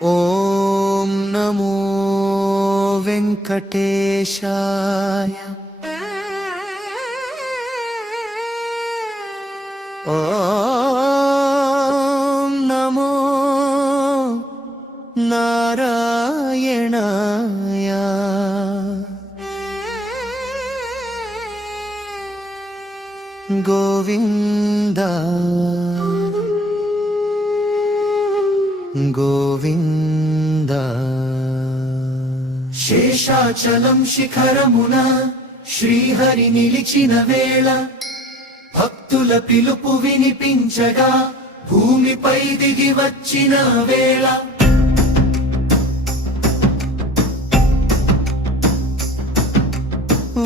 ఓం నమో వెంకటేశాయ. ఓం నమో నారాయణాయ. గోవింద గోవింద. శేషాచలం శిఖరమున శ్రీహరి నిలిచిన వేళ, భక్తుల పిలుపు వినిపించగా భూమిపై దిగి వచ్చిన వేళ,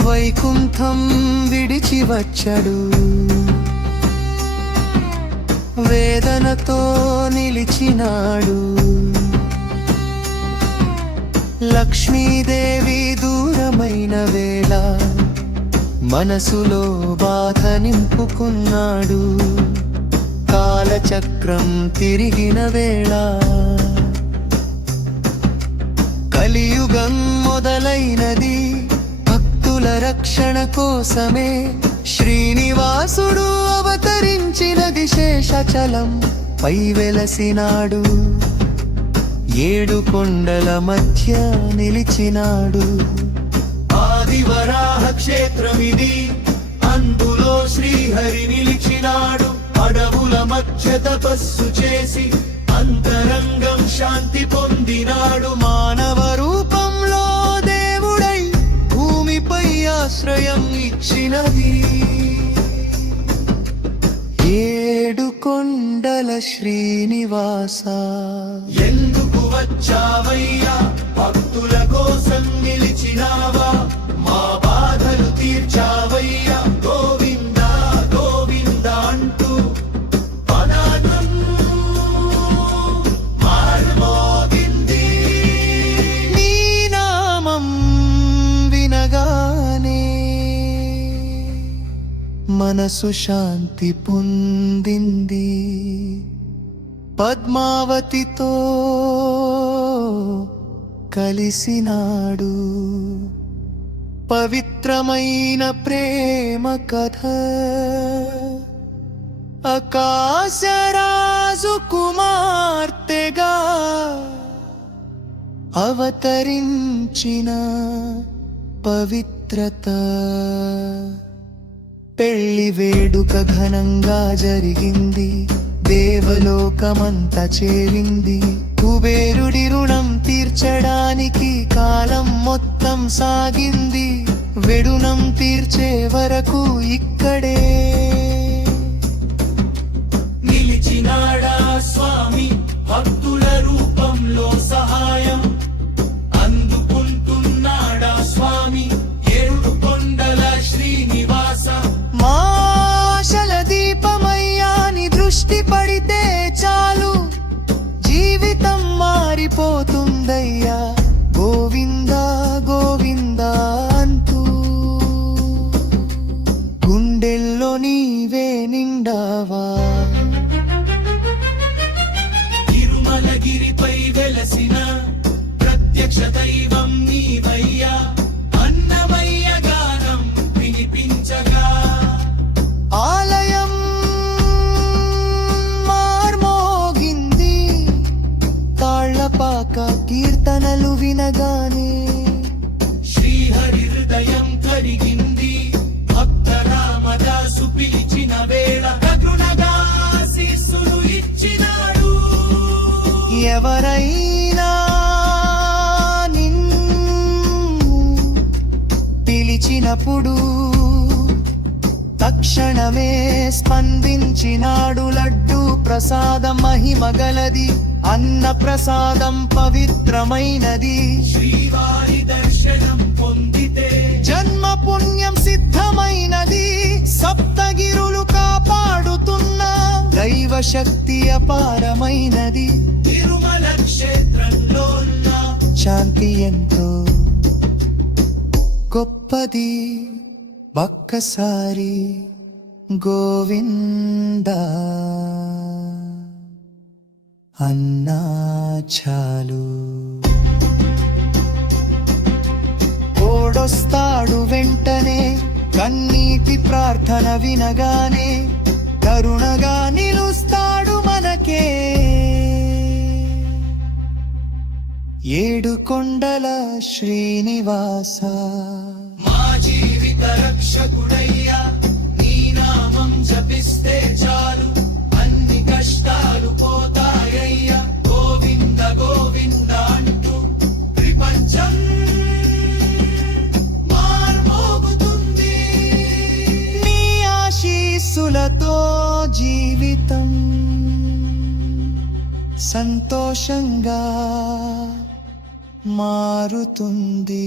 వైకుంఠం విడిచి వచ్చాడు, వేదనతో నిలిచినాడు. లక్ష్మీదేవి దూరమైన వేళ, మనసులో బాధ నింపుకున్నాడు. కాలచక్రం తిరిగిన వేళ, కలియుగం మొదలైనది. భక్తుల రక్షణ కోసమే శ్రీనివాసుడు అవతరించినది. శేషాచలం పై వెలసినాడు, ఏడు కొండల మధ్య నిలిచినాడు. ఆదివరాహ క్షేత్రమిది, అందులో శ్రీహరి నిలిచినాడు. అడవుల మధ్య తపస్సు చేసి అంతరంగం శాంతి పొందినాడు. మానవ రూపంలో దేవుడై భూమిపై ఆశ్రయం ఇచ్చినది. ఏడు కొండల శ్రీనివాస, ఎందుకు వచ్చావయ్యా? భక్తుల కోసం నిలిచినావా? మా బాధలు తీర్చావయ్యా. గోవింద గోవింద అంటూ పనాదం మార్మోగింది. నీ నామం వినగానే మనసు శాంతి పొందింది. పద్మావతితో కలిసినాడు. పవిత్రమైన ప్రేమ కథ, ఆకాశరాజు కుమార్తెగా అవతరించిన పవిత్రత. పెళ్లి వేడుక ఘనంగా జరిగింది. దేవలోకమంతా చేరింది. కుబేరుడి రుణం తీర్చడానికి కాలం మొత్తం సాగింది. వెడునం తీర్చే వరకు ఇక్కడే నిలిచినాడా స్వామి. భక్తుల రూపంలో సహాయం అందుకుంటున్నాడా స్వామి. ఏడు కొండల శ్రీనివాస, మాశల దీపమయ్యాని దృష్టి పడితే చాలు, జీవితం మారిపోతుందయ్యా. గోవింద గోవింద అంటూ గుండెల్లో నీవే నిండావా. తిరుమలగిరిపై వెలసిన ప్రత్యక్ష దైవం నీవయ్యా. అన్నమయ్య గానం వినిపించగా ఆలయం మార్మోగింది. తాళ్లపాక కీర్తనలు వినగానే శ్రీహరి హృదయం కరిగింది. భక్త రామదాసు పిలిచిన వేళ కరుణగా ఆశీస్సులు ఇచ్చినాడు. ఎవరైనా నిన్ను పిలిచినప్పుడు తక్షణమే స్పందించినాడు. లడ్డు ప్రసాదం మహిమగలది, అన్న ప్రసాదం పవిత్రమైనది. శ్రీవారి దర్శనం పొందితే జన్మ పుణ్యం సిద్ధమైనది. సప్తగిరులు కాపాడుతున్న దైవ శక్తి అపారమైనది. తిరుమల క్షేత్రంలో శాంతి ఎంతో గొప్పది. ఒక్కసారి గోవింద అన్నా చాలు. ఓడొస్తాడు వెంటనే కన్నీటి ప్రార్థన వినగానే, కరుణగా నిలుస్తాడు మనకే. ఏడు కొండల శ్రీనివాస, మా జీవిత రక్షకుడయ్యా, నీ నామం జపిస్తే చాలు అన్ని కష్టాలు పోతాయ్యా. గోవింద గోవింద అంటూ ప్రపంచం మార్మోగుతుంది. నీ ఆశీస్సులతో జీవితం సంతోషంగా మారుతుంది.